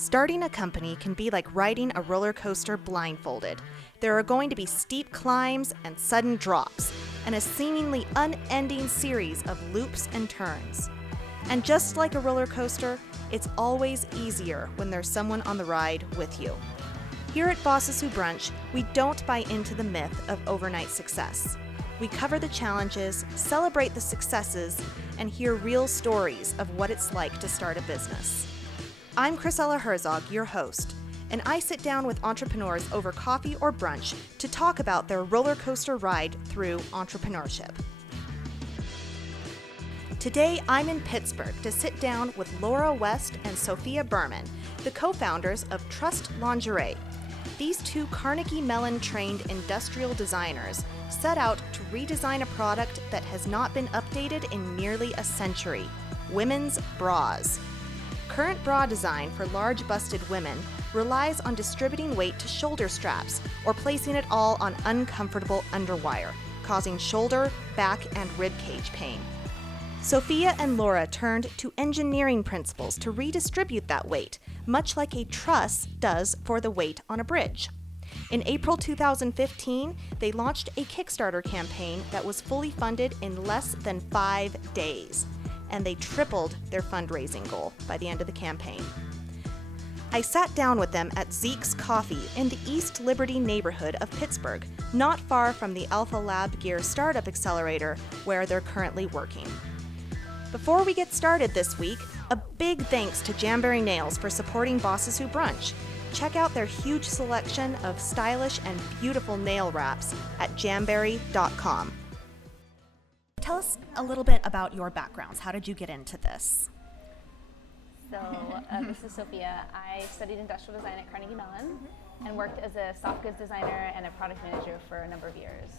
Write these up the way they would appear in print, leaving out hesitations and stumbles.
Starting a company can be like riding a roller coaster blindfolded. There are going to be steep climbs and sudden drops, and a seemingly unending series of loops and turns. And just like a roller coaster, it's always easier when there's someone on the ride with you. Here at Bosses Who Brunch, we don't buy into the myth of overnight success. We cover the challenges, celebrate the successes, and hear real stories of what it's like to start a business. I'm Chrisella Herzog, your host, and I sit down with entrepreneurs over coffee or brunch to talk about their roller coaster ride through entrepreneurship. Today, I'm in Pittsburgh to sit down with Laura West and Sophia Berman, the co-founders of Trusst Lingerie. These two Carnegie Mellon-trained industrial designers set out to redesign a product that has not been updated in nearly a century: women's bras. Current bra design for large-busted women relies on distributing weight to shoulder straps or placing it all on uncomfortable underwire, causing shoulder, back, and ribcage pain. Sophia and Laura turned to engineering principles to redistribute that weight, much like a truss does for the weight on a bridge. In April 2015, they launched a Kickstarter campaign that was fully funded in less than 5 days, and they tripled their fundraising goal by the end of the campaign. I sat down with them at Zeke's Coffee in the East Liberty neighborhood of Pittsburgh, not far from the Alpha Lab Gear Startup Accelerator, where they're currently working. Before we get started this week, a big thanks to Jamberry Nails for supporting Bosses Who Brunch. Check out their huge selection of stylish and beautiful nail wraps at jamberry.com. Tell us a little bit about your backgrounds. How did you get into this? So this is Sophia. I studied industrial design at Carnegie Mellon and worked as a soft goods designer and a product manager for a number of years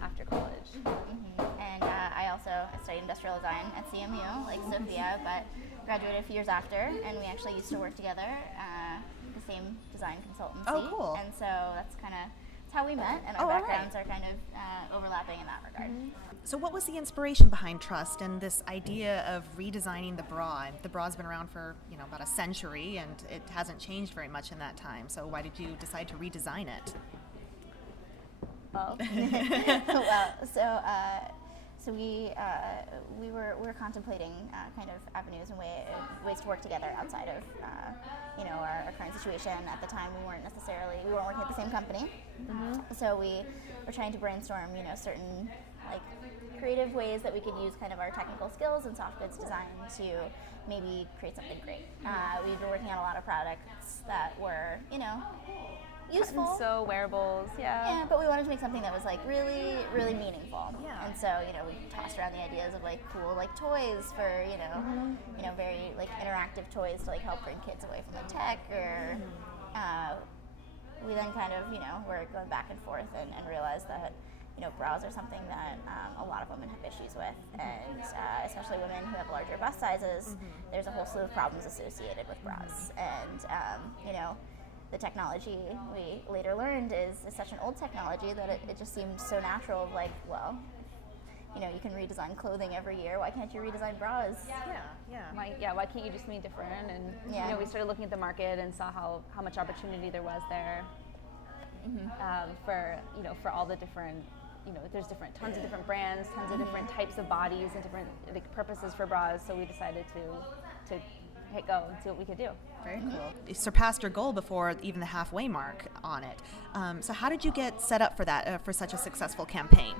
after college. And I also studied industrial design at CMU, like Sophia, but graduated a few years after, and we actually used to work together, the same design consultancy. Oh, cool. And so that's kind of how we met, and our backgrounds are kind of overlapping in that regard. So what was the inspiration behind Trusst and this idea of redesigning the bra? The bra's been around for, about a century, and it hasn't changed very much in that time. So why did you decide to redesign it? Well, so we were contemplating kind of avenues and ways to work together outside of our current situation. At the time, we weren't working at the same company, so we were trying to brainstorm certain creative ways that we could use kind of our technical skills and soft goods design to maybe create something great. We've been working on a lot of products that were useful. So wearables, Yeah, but we wanted to make something that was really, really meaningful. Yeah. And so, we tossed around the ideas of cool toys for, very interactive toys to help bring kids away from the tech, or we then kind of, were going back and forth and realized that bras are something that a lot of women have issues with, and especially women who have larger bust sizes. There's a whole slew of problems associated with bras, and the technology we later learned is such an old technology that it just seemed so natural of you can redesign clothing every year. Why can't you redesign bras? Why can't you do something different? And we started looking at the market and saw how much opportunity there was there for all the different. There's tons of different brands, tons of different types of bodies and different purposes for bras. So we decided to hit go and see what we could do. Very cool. You surpassed your goal before even the halfway mark on it. So how did you get set up for that, for such a successful campaign?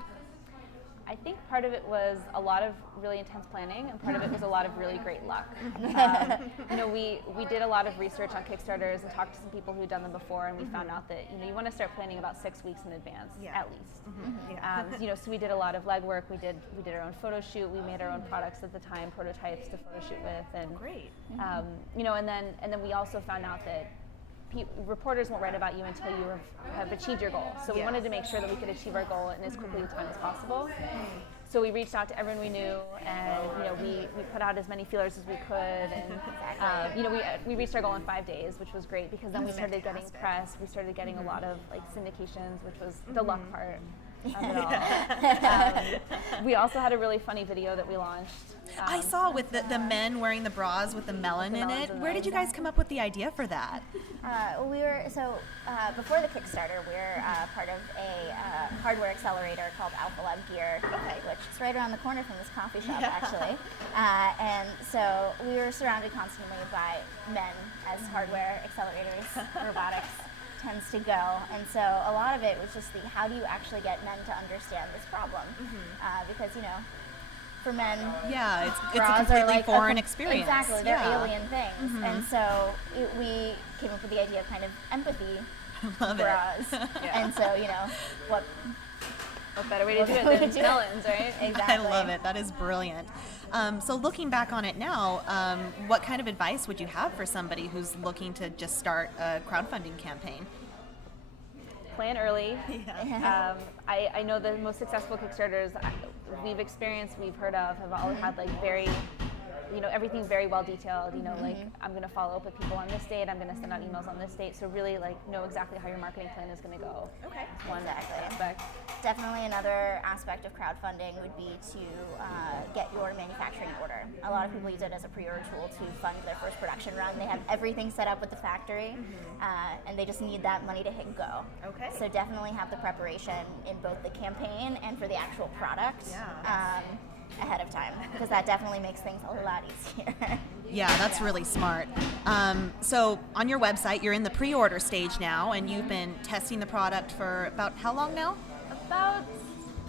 I think part of it was a lot of really intense planning, and part of it was a lot of really great luck. We did a lot of research on Kickstarters and talked to some people who'd done them before, and we found out that you want to start planning about 6 weeks in advance, at least. So we did a lot of legwork. We did our own photo shoot. We made our own products at the time, prototypes to photo shoot with, and great. And then we also found out that reporters won't write about you until you have achieved your goal. So we wanted to make sure that we could achieve our goal in as quickly a time as possible. So we reached out to everyone we knew, and we put out as many feelers as we could, and we reached our goal in 5 days, which was great, because then we started getting press. We started getting a lot of syndications, which was the luck part. Not at all. We also had a really funny video that we launched. I saw with the men wearing the bras with the melon in it. Where did you guys come up with the idea for that? Before the Kickstarter, we're part of a hardware accelerator called Alpha Lab Gear, which is right around the corner from this coffee shop, actually. And so we were surrounded constantly by men as hardware accelerators, robotics tends to go. And so a lot of it was just how do you actually get men to understand this problem? Because, for men, it's a bras completely are like foreign experience. Exactly, they're alien things. And so we came up with the idea of kind of empathy bras. And so, what better way to do it than melons, right? Exactly. I love it. That is brilliant. So looking back on it now, what kind of advice would you have for somebody who's looking to just start a crowdfunding campaign? Plan early. I know the most successful Kickstarters we've experienced, we've heard of, have all had very, everything very well detailed. Like I'm going to follow up with people on this date. I'm going to send out emails on this date. So really, know exactly how your marketing plan is going to go. Okay. One aspect. Definitely another aspect of crowdfunding would be to get your manufacturing order. A lot of people use it as a pre-order tool to fund their first production run. They have everything set up with the factory, and they just need that money to hit go. Okay. So definitely have the preparation in both the campaign and for the actual product ahead of time, because that definitely makes things a lot easier. Yeah, that's really smart. So on your website, you're in the pre-order stage now, and you've been testing the product for about how long now?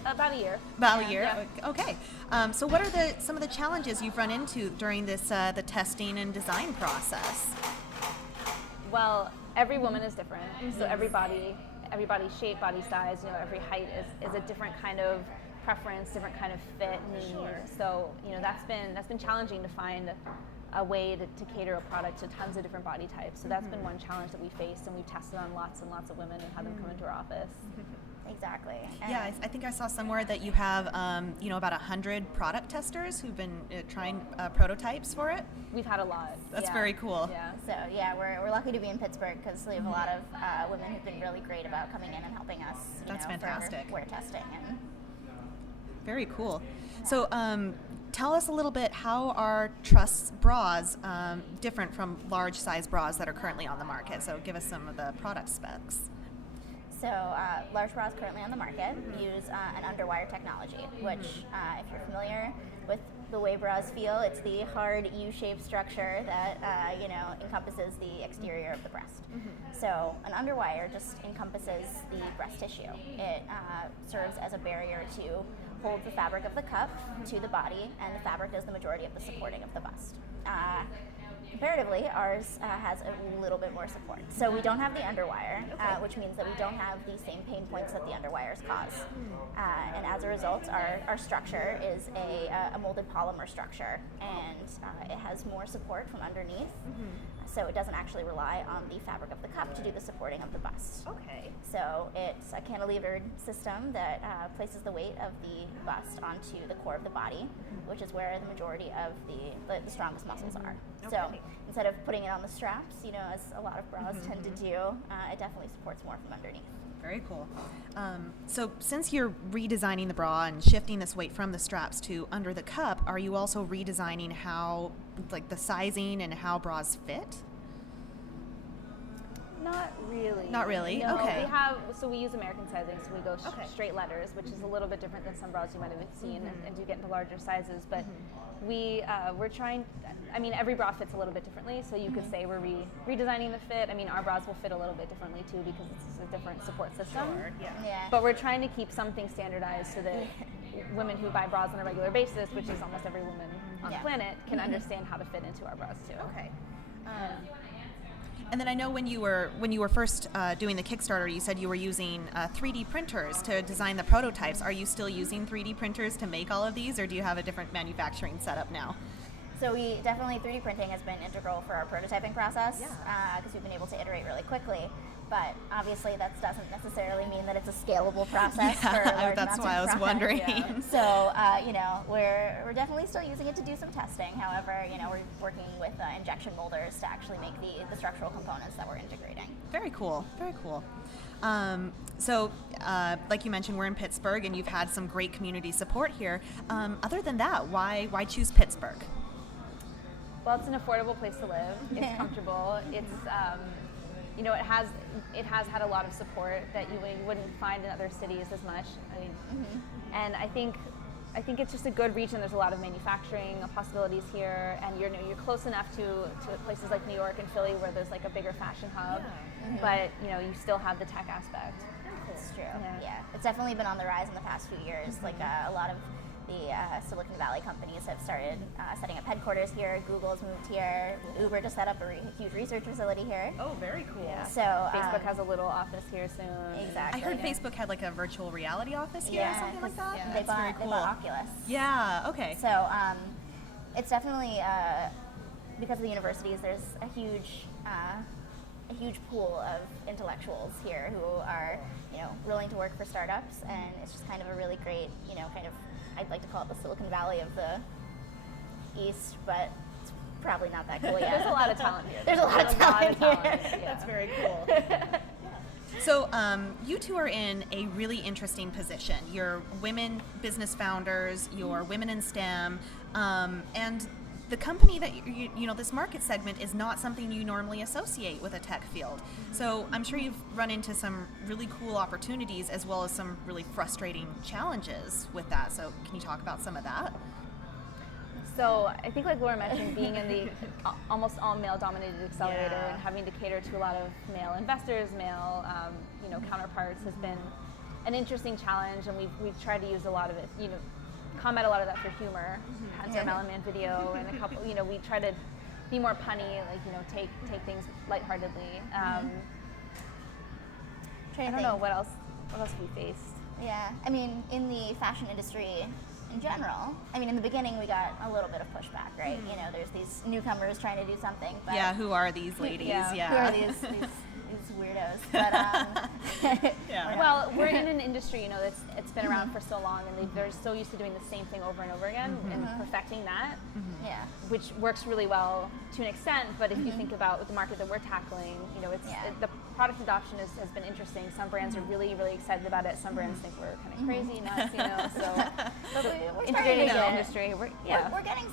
About a year. About a year? Yeah. Okay. So what are some of the challenges you've run into during this the testing and design process? Well, every woman is different. So everybody's shape, body size, every height is a different kind of preference, different kind of fit need. So that's been challenging to find a way to cater a product to tons of different body types. So that's been one challenge that we faced, and we've tested on lots and lots of women and had them come into our office. Exactly. Yeah, I think I saw somewhere that you have, about 100 product testers who've been trying prototypes for it. We've had a lot. That's very cool. Yeah. So we're lucky to be in Pittsburgh because we have a lot of women who've been really great about coming in and helping us. That's fantastic. For wear testing and. Very cool. So tell us a little bit, how are Trusst bras different from large size bras that are currently on the market? So give us some of the product specs. So large bras currently on the market use an underwire technology, which if you're familiar with the way bras feel, it's the hard U-shaped structure that encompasses the exterior of the breast. So an underwire just encompasses the breast tissue. It serves as a barrier to hold the fabric of the cup to the body, and the fabric does the majority of the supporting of the bust. Comparatively, ours has a little bit more support. So we don't have the underwire, which means that we don't have the same pain points that the underwires cause. And as a result, our structure is a molded polymer structure, and it has more support from underneath. So it doesn't actually rely on the fabric of the cup to do the supporting of the bust. Okay. So it's a cantilevered system that places the weight of the bust onto the core of the body, which is where the majority of the strongest muscles are. Okay. So instead of putting it on the straps, as a lot of bras tend to do, it definitely supports more from underneath. Very cool. So since you're redesigning the bra and shifting this weight from the straps to under the cup, are you also redesigning how, the sizing and how bras fit? Not really. Not really? No, Okay. we use American sizing, so we go straight letters, which is a little bit different than some bras you might have seen and do get into larger sizes. But we're trying, every bra fits a little bit differently, so you could say we're redesigning the fit. Our bras will fit a little bit differently too because it's a different support system. Sure, yeah. But we're trying to keep something standardized so that women who buy bras on a regular basis, which is almost every woman on the planet, can understand how to fit into our bras too. Okay. And then I know when you were first doing the Kickstarter, you said you were using 3D printers to design the prototypes. Are you still using 3D printers to make all of these, or do you have a different manufacturing setup now? So we definitely, 3D printing has been integral for our prototyping process because we've been able to iterate really quickly. But obviously that doesn't necessarily mean that it's a scalable process for large that's amounts why I of was product. wondering. Yeah. So, we're definitely still using it to do some testing. However, we're working with injection molders to actually make the structural components that we're integrating. Very cool. Very cool. So, like you mentioned, we're in Pittsburgh, and you've had some great community support here. Other than that, why choose Pittsburgh? Well, it's an affordable place to live. It's comfortable. It's it has had a lot of support that you wouldn't find in other cities as much. I mean, and I think it's just a good region. There's a lot of manufacturing possibilities here, and you're close enough to places like New York and Philly where there's like a bigger fashion hub, but you still have the tech aspect. It's true. Yeah, it's definitely been on the rise in the past few years. Like a lot of the Silicon Valley companies have started setting up headquarters here. Google's moved here. Uber just set up a huge research facility here. Oh, very cool. Yeah. So Facebook has a little office here soon. Exactly. I heard Facebook had like a virtual reality office here or something like that. Yeah. They That's very cool. bought Oculus. Yeah, okay. So it's definitely because of the universities. There's a huge pool of intellectuals here who are willing to work for startups, and it's just kind of a really great I'd like to call it the Silicon Valley of the East, but it's probably not that cool yet. There's a lot of talent here. There's a lot of talent here. Yeah. That's very cool. So you two are in a really interesting position. You're women business founders, you're women in STEM, and the company that this market segment is not something you normally associate with a tech field. So I'm sure you've run into some really cool opportunities as well as some really frustrating challenges with that. So can you talk about some of that? So I think, like Laura mentioned, being in the almost all male-dominated accelerator and having to cater to a lot of male investors, male counterparts has been an interesting challenge, and we've tried to use a lot of it, combat a lot of that for humor. Hence our Melon Man video, and a couple, we try to be more punny, like, take things lightheartedly. I don't know what else we faced. Yeah, I mean, in the fashion industry in general, I mean, in the beginning we got a little bit of pushback, right? There's these newcomers trying to do something. But Yeah, who are these ladies? Who are these weirdos? But well, we're in an industry, it's been around for so long, and they're so used to doing the same thing over and over again, and perfecting that, which works really well to an extent. But if you think about the market that we're tackling, the product adoption has been interesting. Some brands are really, really excited about it. Some brands think we're kind of crazy nuts, So we're integrating starting the industry, we're getting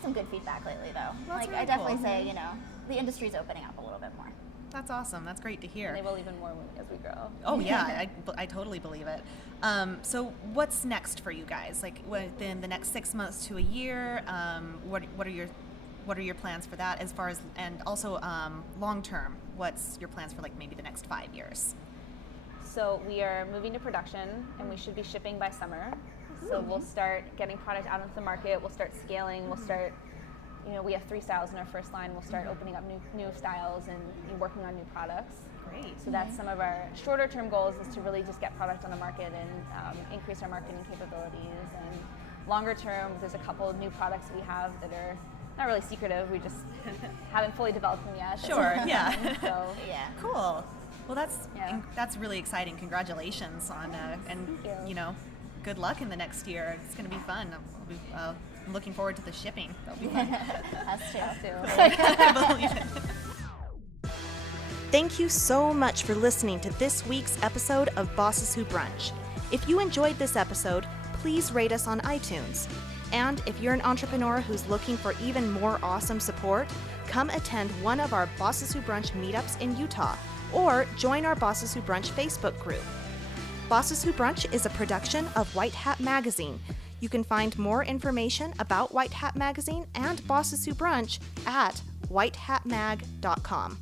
some good feedback lately, though. Well, that's like I really cool. definitely say, the industry's opening up a little bit more. That's awesome. That's great to hear. And they will even more as we grow. Oh yeah, I totally believe it. So what's next for you guys? Like within the next 6 months to a year, what are your plans for that as far as, and also long term, what's your plans for like maybe the next 5 years? So we are moving to production, and we should be shipping by summer. So we'll start getting product out into the market. We'll start scaling. We'll start. We have 3 styles in our first line. We'll start opening up new styles and working on new products. Great. So that's some of our shorter term goals, is to really just get product on the market and increase our marketing capabilities. And longer term, there's a couple of new products we have that are not really secretive. We just haven't fully developed them yet. Sure. Yeah. So Cool. Well, that's really exciting. Congratulations on and good luck in the next year. It's going to be fun. I'm looking forward to the shipping. That'll be fun. Us too. I believe it. Thank you so much for listening to this week's episode of Bosses Who Brunch. If you enjoyed this episode, please rate us on iTunes. And if you're an entrepreneur who's looking for even more awesome support, come attend one of our Bosses Who Brunch meetups in Utah, or join our Bosses Who Brunch Facebook group. Bosses Who Brunch is a production of White Hat Magazine. You can find more information about White Hat Magazine and Bosses Who Brunch at whitehatmag.com.